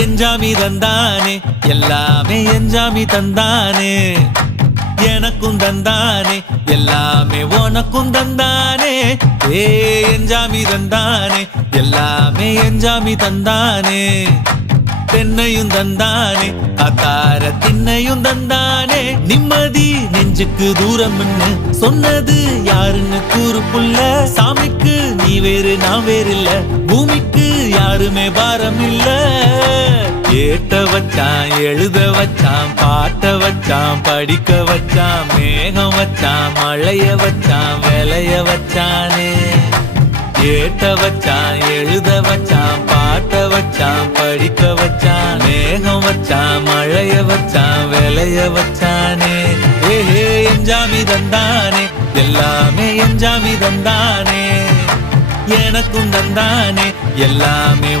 எஞ்சாமி தந்தானே எல்லாமே எஞ்சாமி தந்தானே எனக்கும் தந்தானே எல்லாமே உனக்கும் தந்தானே ஏ எஞ்சாமி தந்தானே எல்லாமே எஞ்சாமி தந்தானே தென்னையும் தந்தானே அத்தார திண்ணையும் தந்தானே நிம்மதி நெஞ்சுக்கு தூரம்னு சொன்னது யாருன்னு கூறு புள்ள சாமிக்கு நீ வேறு நான் வேறு இல்ல பூமிக்கு யாருமே பாரம் இல்ல ஏட்ட வச்சான் எழுத வச்சான் பாட்ட வச்சான் படிக்க வச்சான் மேகம் வச்சான் மழைய வச்சான் விளைய வச்சானே ஏட்ட வச்சான் எழுத வச்சான் பாட்ட வச்சான் படிக்க வச்சான் மேகம் வச்சான் மழைய வச்சான் விளைய வச்சானே ஏஹே எஞ்சாமி தந்தானே எல்லாமே எஞ்சாமி தந்தானே எனக்கும் தந்தானே எல்லாமே